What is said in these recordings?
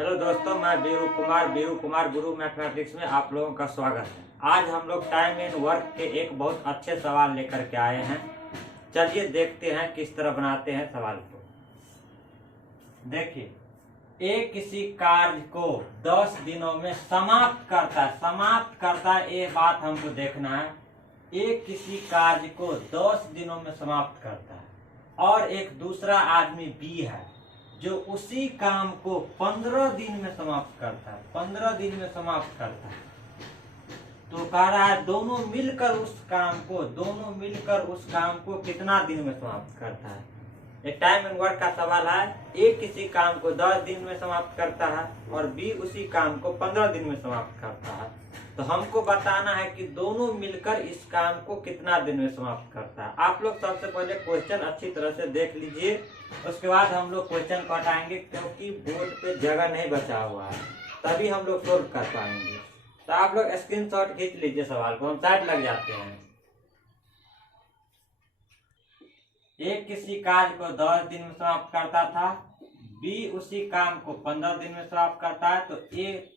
Hello दोस्तों, मैं वीरू कुमार गुरु mathematics में आप लोगों का स्वागत है। आज हम लोग टाइम एंड वर्क के एक बहुत अच्छे सवाल लेकर के आए हैं। चलिए देखते हैं किस तरह बनाते हैं सवाल को। देखिए, एक किसी कार्य को 10 दिनों में समाप्त करता है, ये बात हमको देखना है। एक किसी कार्य को 10 दिनों में समाप्त करता है और एक दूसरा आदमी बी है जो उसी काम को 15 दिन में समाप्त करता है। 15 दिन में समाप्त करता है तो कह रहा है दोनों मिलकर उस काम को कितना दिन में समाप्त करता है। एक टाइम एंड वर्क का सवाल है। एक किसी काम को 10 दिन में समाप्त करता है और बी उसी काम को 15 दिन में समाप्त करता है। तो हमको बताना है कि दोनों मिलकर इस काम को कितना दिन में समाप्त करता है। आप लोग सबसे पहले क्वेश्चन अच्छी तरह से देख लीजिए, उसके बाद हम लोग क्वेश्चन को हटाएंगे क्योंकि बोर्ड पे जगह नहीं बचा हुआ है, तभी हम लोग सोल्व कर पाएंगे। तो आप लोग स्क्रीनशॉट खींच लीजिए सवाल को, हम साइड लग जाते हैं। एक किसी कार्य को 10 दिन में समाप्त करता था, बी उसी काम को 15 दिन में समाप्त करता है। तो ए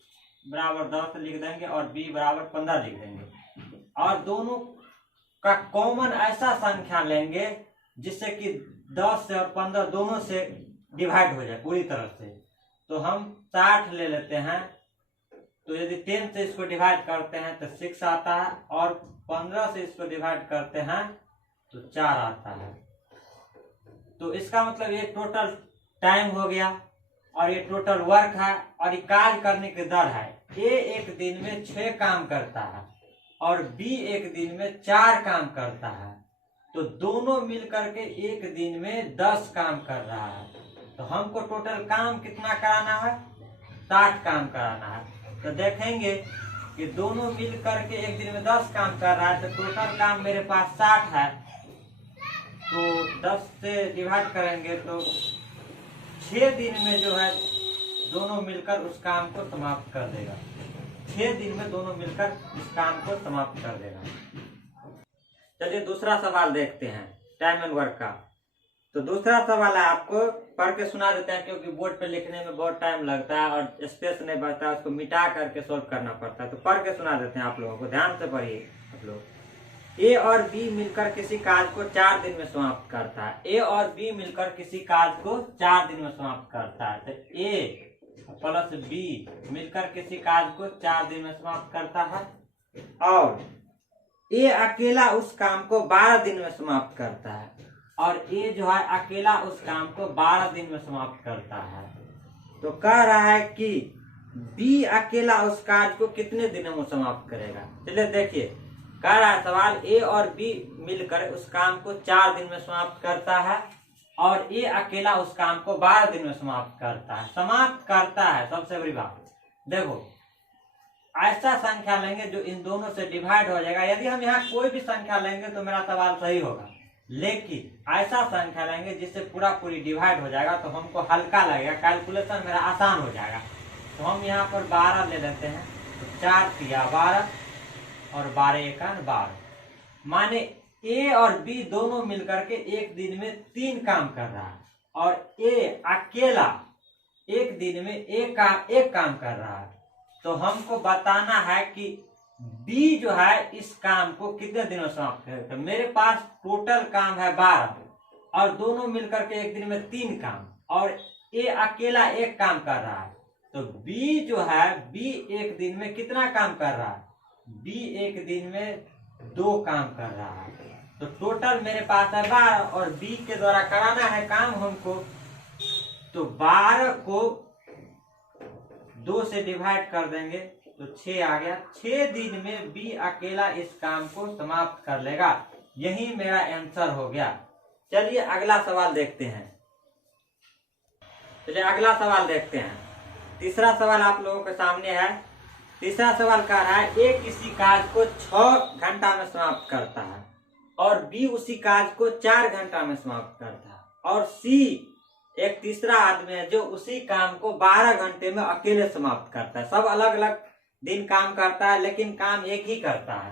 बराबर 10 लिख देंगे और बी बराबर 15 लिख देंगे और दोनों का कॉमन ऐसा संख्या लेंगे जिससे कि 10 से और 15 दोनों से डिवाइड हो जाए पूरी तरह से। तो हम 60 ले लेते हैं। तो यदि 10 से इसको डिवाइड करते हैं तो 6 आता है और 15 से इसको डिवाइड करते हैं तो 4 आता है। तो इसका मतलब ये टोटल टाइम हो गया और ये टोटल वर्क है और ये कार्य करने की दर है। ए एक दिन में 6 काम करता है और बी एक दिन में 4 काम करता है। तो दोनों मिलकर के एक दिन में 10 काम कर रहा है। तो हमको टोटल काम कितना कराना है? 60 काम कराना है। तो देखेंगे कि दोनों मिलकर के एक दिन में 10 काम कर रहा है तो टोटल काम मेरे पास 60 है। तो 10 से डिवाइड करेंगे तो 6 दिन में जो है दोनों मिलकर उस काम को समाप्त कर देगा। 6 दिन में दोनों मिलकर इस काम को समाप्त कर देगा। चलिए दूसरा सवाल देखते हैं टाइम एंड वर्क का। तो दूसरा सवाल है, आपको पढ़ के सुना देते हैं क्योंकि बोर्ड पे लिखने में बहुत टाइम लगता है और स्पेस नहीं बचता है, उसको मिटा करके सोल्व करना पड़ता है। तो पढ़ के सुना देते हैं आप लोगों को, ध्यान से पढ़िए आप लोग। ए और बी मिलकर किसी कार्य को 4 दिन में समाप्त करता है। ए और बी मिलकर किसी कार्य को 4 दिन में समाप्त करता है। तो ए प्लस बी मिलकर किसी कार्य को 4 दिन में समाप्त करता है और ए अकेला उस काम को 12 दिन में समाप्त करता है और ए जो है अकेला उस काम को 12 दिन में समाप्त करता है। तो कह रहा है कि बी अकेला उस कार्य को कितने दिनों में समाप्त करेगा। चलिए देखिए, कह रहा है सवाल ए और बी मिलकर उस काम को 4 दिन में समाप्त करता है और ए अकेला उस काम को 12 दिन में समाप्त करता है। समाप्त करता है, सबसे बड़ी बात देखो, ऐसा संख्या लेंगे जो इन दोनों से डिवाइड हो जाएगा। यदि हम यहाँ कोई भी संख्या लेंगे तो मेरा सवाल सही होगा, लेकिन ऐसा संख्या लेंगे जिससे पूरी डिवाइड हो जाएगा तो हमको हल्का लगेगा, कैलकुलेशन मेरा आसान हो जाएगा। तो हम यहाँ पर 12 ले लेते हैं। तो 4 तिया 12 और 12 एका 12, माने ए और बी दोनों मिलकर के एक दिन में 3 काम कर रहा है और ए अकेला एक दिन में एक काम कर रहा है। तो हमको बताना है कि बी जो है इस काम को कितने दिनों में समाप्त करेगा। तो मेरे पास टोटल काम है 12 और दोनों मिलकर के एक दिन में 3 काम और ए अकेला एक काम कर रहा है। तो बी जो है, बी एक दिन में कितना काम कर रहा है? बी एक दिन में 2 काम कर रहा है। तो टोटल मेरे पास है 12 और बी के द्वारा कराना है काम हमको। तो 12 को 2 से डिवाइड कर देंगे तो 6 आ गया। 6 दिन में बी अकेला इस काम को समाप्त कर लेगा। यही मेरा आंसर हो गया। चलिए अगला सवाल देखते हैं। तीसरा सवाल आप लोगों के सामने है। तीसरा सवाल कह रहा है ए किसी कार्य को 6 घंटा में समाप्त करता है और बी उसी कार्य को 4 घंटा में समाप्त करता है और सी एक तीसरा आदमी है जो उसी काम को 12 घंटे में अकेले समाप्त करता है। सब अलग अलग दिन काम करता है लेकिन काम एक ही करता है।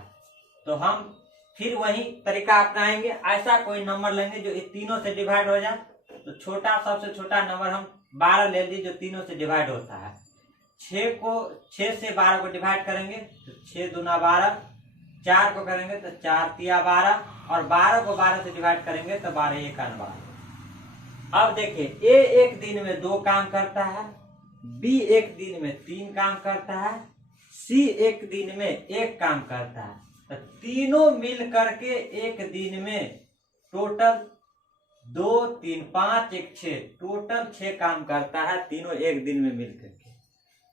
तो हम फिर वही तरीका अपनाएंगे। ऐसा कोई नंबर लेंगे जो इन तीनों से डिवाइड हो जाए। तो सबसे छोटा नंबर हम 12 ले लीजिए जो तीनों से डिवाइड होता है। 6 से 12 को डिवाइड करेंगे तो 6 दूना 12, 4 को करेंगे तो 4 तिया 12, और 12 को 12 से डिवाइड करेंगे तो 12 एका 12। अब देखिए ए एक दिन में 2 काम करता है, बी एक दिन में 3 काम करता है, सी एक दिन में 1 काम करता है। तो तीनों मिल करके एक दिन में टोटल 2 3 5 1 6 टोटल 6 काम करता है, तीनों एक दिन में मिल करके।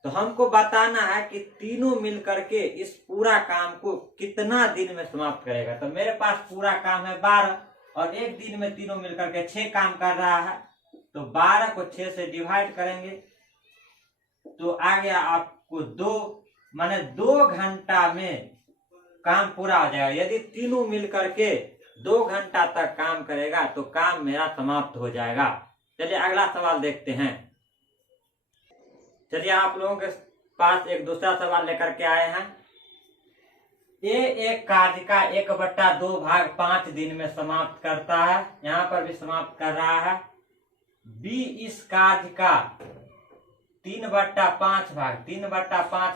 तो हमको बताना है कि तीनों मिल करके इस पूरा काम को कितना दिन में समाप्त करेगा। तो मेरे पास पूरा काम है 12 और एक दिन में तीनों मिल करके 6 काम कर रहा है। तो 12 को 6 से डिवाइड करेंगे तो आ गया आपको 2, माने 2 घंटा में काम पूरा हो जाएगा। यदि तीनों मिल करके 2 घंटा तक काम करेगा तो काम मेरा समाप्त हो जाएगा। चलिए अगला सवाल देखते हैं। चलिए आप लोगों के पास एक दूसरा सवाल लेकर के आए हैं। ए एक कार्य का 1/2 भाग 5 दिन में समाप्त करता है, यहाँ पर भी समाप्त कर रहा है। बी इस कार्य का 3/5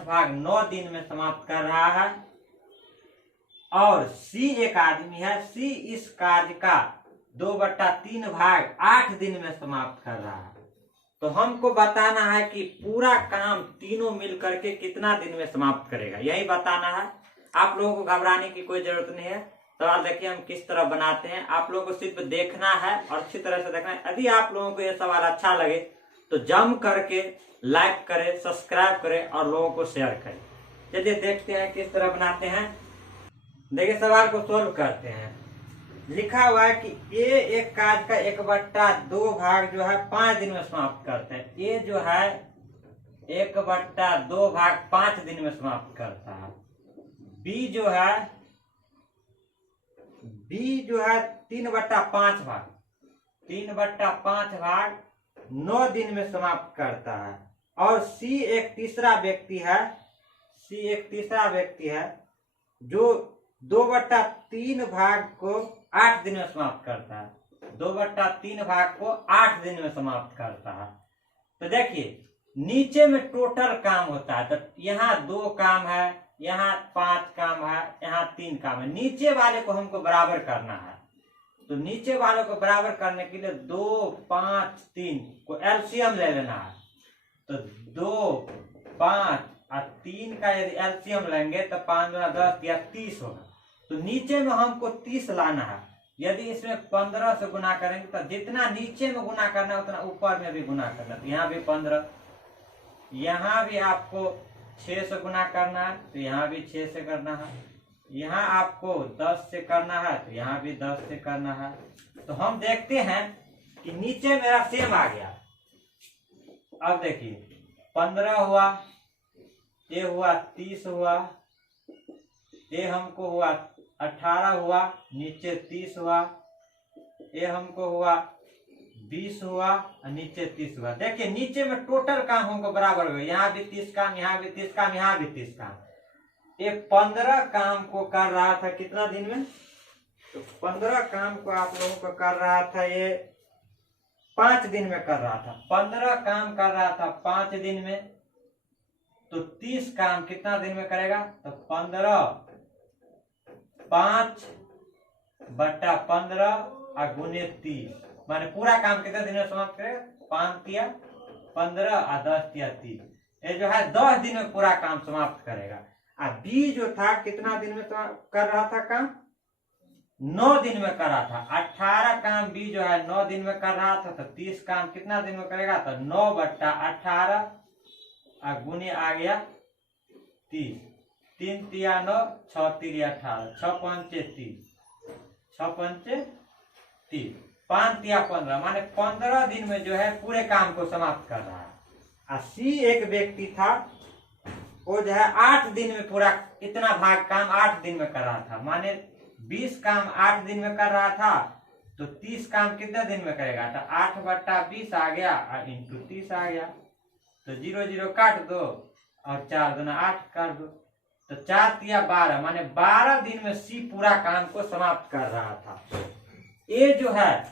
भाग 9 दिन में समाप्त कर रहा है। और सी एक आदमी है, सी इस कार्य का 2/3 भाग 8 दिन में समाप्त कर रहा है। तो हमको बताना है कि पूरा काम तीनों मिल करके कितना दिन में समाप्त करेगा, यही बताना है। आप लोगों को घबराने की कोई जरूरत नहीं है। सवाल देखिए हम किस तरह बनाते हैं, आप लोगों को सिर्फ देखना है और अच्छी तरह से देखना है। यदि आप लोगों को यह सवाल अच्छा लगे तो जम करके लाइक करें, सब्सक्राइब करें और लोगों को शेयर करें। चलिए देखते हैं किस तरह बनाते हैं। देखिए सवाल को सोल्व करते हैं। लिखा हुआ है कि ए एक कार्य का 1/2 भाग जो है 5 दिन में समाप्त करते हैं। ए जो है 1/2 भाग 5 दिन में समाप्त करता है। बी जो है 3/5 भाग 9 दिन में समाप्त करता है। और सी एक तीसरा व्यक्ति है जो 2/3 भाग को 8 दिन में समाप्त करता है। 2/3 भाग को 8 दिन में समाप्त करता है। तो देखिए नीचे में टोटल काम होता है। तो यहाँ 2 काम है, यहाँ 5 काम है, यहाँ 3 काम है। नीचे वाले को हमको बराबर करना है। तो नीचे वाले को बराबर करने के लिए 2 5 3 को एलसीएम ले लेना है। तो 2 5 और 3 का यदि एलसीएम लेंगे तो 5 गुना 10 या 30 होगा। तो नीचे में हमको 30 लाना है। यदि इसमें 15 से गुना करेंगे तो जितना नीचे में गुना करना है उतना ऊपर में भी गुना करना है। तो यहाँ भी 15, यहाँ भी आपको 6 से गुना करना है तो यहाँ भी 6 से करना है। यहाँ आपको 10 से करना है तो यहाँ भी 10 से करना है। तो हम देखते हैं कि नीचे मेरा सेम आ गया। अब देखिए 15 हुआ, ये हुआ 30 हुआ, ये हमको हुआ 18 हुआ, नीचे 30 हुआ, ये हमको हुआ 20 हुआ और नीचे 30 हुआ। देखिए नीचे में टोटल काम हमको बराबर हो गया। यहाँ भी 30 काम, यहाँ भी 30 काम, यहाँ भी 30 काम। ये 15 काम को कर रहा था कितना दिन में? तो 15 काम को आप लोगों को कर रहा था ये 5 दिन में कर रहा था। 15 काम कर रहा था 5 दिन में। तो 30 काम कितना दिन में करेगा? तो 15 5/15 और गुने 30, माने पूरा काम कितने दिन में समाप्त करेगा? 5 तिया 15 और 10 तिया 30। ये जो है 10 दिन में पूरा काम समाप्त करेगा। और बी जो था कितना दिन में कर रहा था काम? 9 दिन में कर रहा था। 18 काम बी जो है 9 दिन में कर रहा था। तो 30 काम कितना दिन में करेगा? तो 9/18 और गुने आ गया 30। 3 तिया 9, 6 तिया 18, 6 पंचे 30, 6 पंचे 30, 5 तिया 15, माने 15 दिन में जो है पूरे काम को समाप्त कर रहा है। और सी एक व्यक्ति था, वो जो है 8 दिन में पूरा इतना भाग काम 8 दिन में कर रहा था। माने 20 काम 8 दिन में कर रहा था। तो 30 काम कितने दिन में करेगा? तो 8/20 आ गया और इंटू 30 आ गया। तो 0 0 काट दो और 4 दूना 8 कर दो। तो 4 तिया 12, माने 12 दिन में सी पूरा काम को समाप्त कर रहा था। ए जो है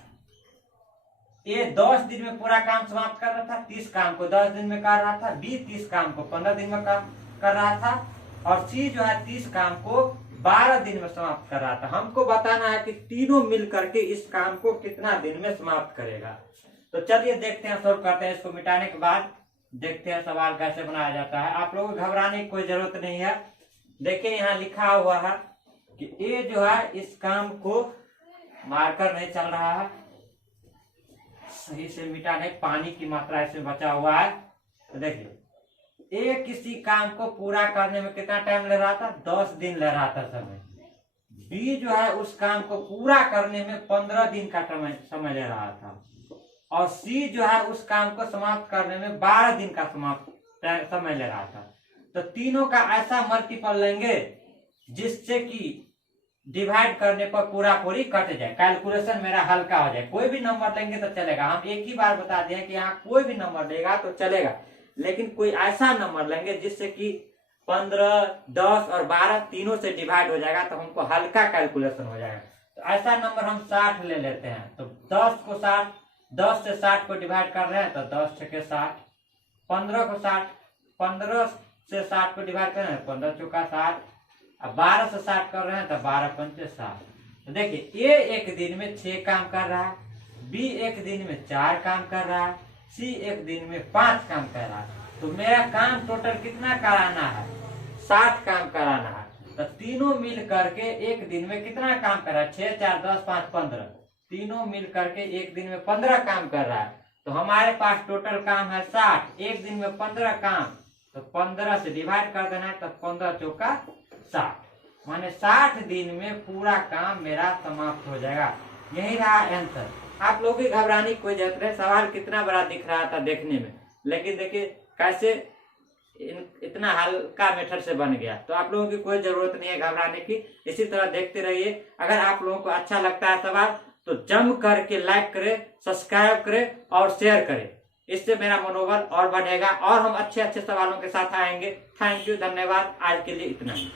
ए 10 दिन में पूरा काम समाप्त कर रहा था, 30 काम को 10 दिन में कर रहा था। बी 30 काम को 15 दिन में काम कर रहा था। और सी जो है 30 काम को 12 दिन में समाप्त कर रहा था। हमको बताना है कि तीनों मिल करके इस काम को कितना दिन में समाप्त करेगा। तो चलिए देखते हैं, सोल्व करते हैं। इसको मिटाने के बाद देखते हैं सवाल कैसे बनाया जाता है। आप लोगों को घबराने की कोई जरूरत नहीं है। देखिए यहाँ लिखा हुआ है कि ए जो है इस काम को मार्कर नहीं चल रहा है, सही से मिटा नहीं, पानी की मात्रा इसमें बचा हुआ है। तो देखिए ए किसी काम को पूरा करने में कितना टाइम ले रहा था, 10 दिन ले रहा था समय। बी जो है उस काम को पूरा करने में 15 दिन का समय ले रहा था। और सी जो है उस काम को समाप्त करने में 12 दिन का समय ले रहा था। तो तीनों का ऐसा मल्टीपल लेंगे जिससे कि डिवाइड करने पर पूरा पूरी कट जाए, कैलकुलेशन मेरा हल्का हो जाए। कोई भी नंबर लेंगे तो चलेगा। हम एक ही बार बता दिए कि यहाँ कोई भी नंबर लेगा तो चलेगा, लेकिन कोई ऐसा नंबर लेंगे जिससे कि 15, 10 और 12 तीनों से डिवाइड हो जाएगा, तो हमको हल्का कैलकुलेशन हो जाएगा। तो ऐसा नंबर हम 60 ले लेते हैं। तो 10 से 60 को डिवाइड कर रहे हैं तो 10 छके 60, 15 को 60, 15 से 60 को डिवाइड कर रहे हैं 15 चौका 60, अब 12 से 60 कर रहे हैं तो 12 पंचे 60। तो देखिए ए एक दिन में 6 काम कर रहा है, बी एक दिन में 4 काम कर रहा है, सी एक दिन में 5 काम कर रहा है। तो मेरा काम टोटल कितना कराना है, 60 काम कराना है। तो तीनों मिल करके एक दिन में कितना काम कर रहा है, 6, 4, 10, 5, 15, तीनों मिल करके एक दिन में 15 काम कर रहा है। तो हमारे पास टोटल काम है 60, एक दिन में 15 काम, तो 15 से डिवाइड कर देना है, तो 15 चौका 60, माने 60 दिन में पूरा काम मेरा समाप्त हो जाएगा। यही रहा आंसर। आप लोगों की घबराने की कोई जरूरत नहीं। सवाल कितना बड़ा दिख रहा था देखने में, लेकिन देखिए कैसे इतना हल्का मेथड से बन गया। तो आप लोगों की कोई जरूरत नहीं है घबराने की, इसी तरह देखते रहिए। अगर आप लोगों को अच्छा लगता है सवाल तो जम करके लाइक करें, सब्सक्राइब करें और शेयर करें। इससे मेरा मनोबल और बढ़ेगा और हम अच्छे अच्छे सवालों के साथ आएंगे। थैंक यू, धन्यवाद। आज के लिए इतना ही।